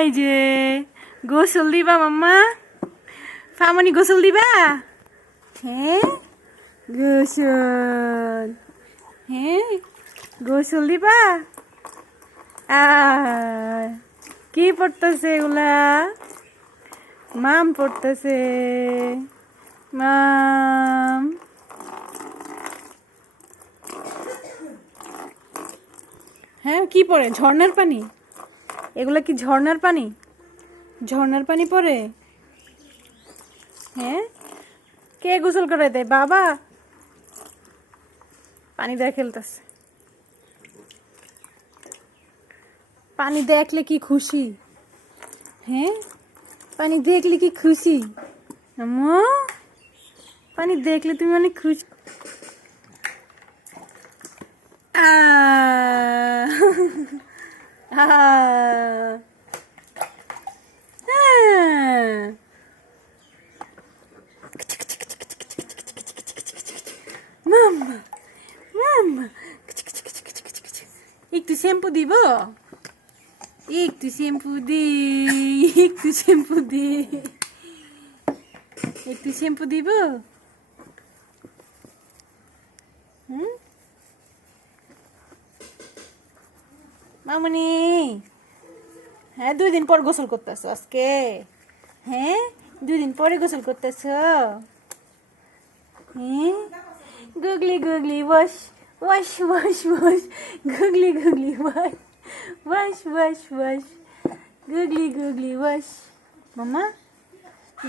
এই যে গোসল দিবা মাম্মা, ফামনি গোসল দিবা? হ্যাঁ গোসল, হ্যাঁ গোসল দিবা? কি পড়তেছে এগুলা? মাম পড়তেছে, মাম। হ্যাঁ কি পড়ে? ঝর্ণার পানি? এগুলা কি ঝর্ণার পানি? ঝর্ণার পানি পড়ে? হ্যাঁ কে গোসল করে দেয়? বাবা পানি দিয়ে খেলতেছে। পানি দেখলে কি খুশি? হ্যাঁ পানি দেখলে কি খুশি? আম্মু পানি দেখলে তুমি অনেক খুশি। মাম্মা মাম্মা, একটু শ্যাম্পু দিব? একটু শ্যাম্পু দে, একটু শ্যাম্পু দে, একটু শ্যাম্পু দিব? মামনি হ্যাঁ 2 দিন পর গোসল করতেছো আজকে? হ্যাঁ 2 দিন পরে গোসল করতেছো? হ্যাঁ গুগলি গুগলি ওয়াশ ওয়াশ ওয়াশ ওয়াশ, গুগলি গুগলি ওয়াশ ওয়াশ ওয়াশ ওয়াশ, গুগলি গুগলি ওয়াশ। মামা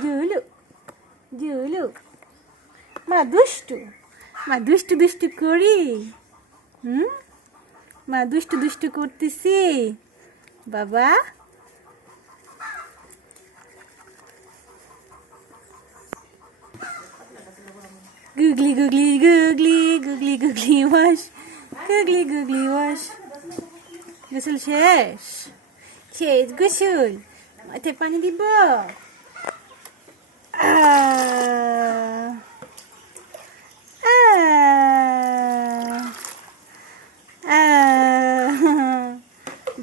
জুলু জুলু, মা দুষ্টু, মা দুষ্টু দুষ্টু করি। মা দুষ্টু দুষ্টু করতেছি বাবা। গুগলি গুগলি গুগলি গুগলি গুগলি ওয়াশ, গুগলি গুগলি ওয়াশ। গোসল শেষ? শেষ গোসল? মাথায় পানি দিব?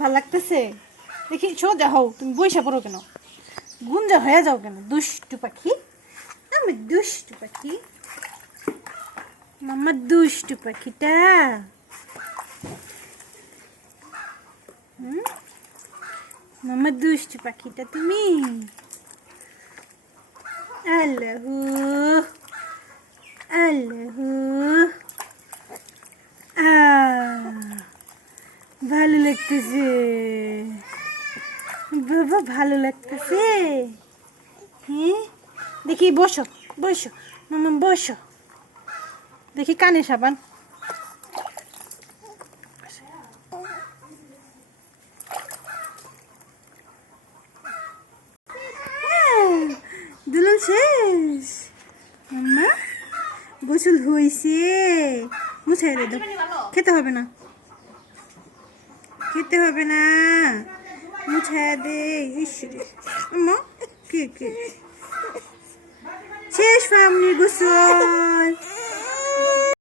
ভাল লাগতেছে? দেখি সোজা হও, তুমি বইসা পড়ো কেন? গুঞ্জা হয়ে যাও কেন? দুষ্টু পাখি, আমার দুষ্টু পাখি, মাম্মা দুষ্টু পাখিটা। মাম্মা দুষ্টু পাখিটা তুমি। আল্লাহু আল্লাহু, ভালো লাগতেছে বাবা, ভালো লাগতেছে। হ্যাঁ দেখি বসো বসো মামা বসো, দেখি কানে সাবান। দুলন শেষ? মাম্মা গোসল হয়েছে, মুছাই রে দাও। খেতে হবে না, খেতে হবে না, মুছাই দে। ঈশ্বরে আম্মা কে কে শেষ ফামনির গোসল।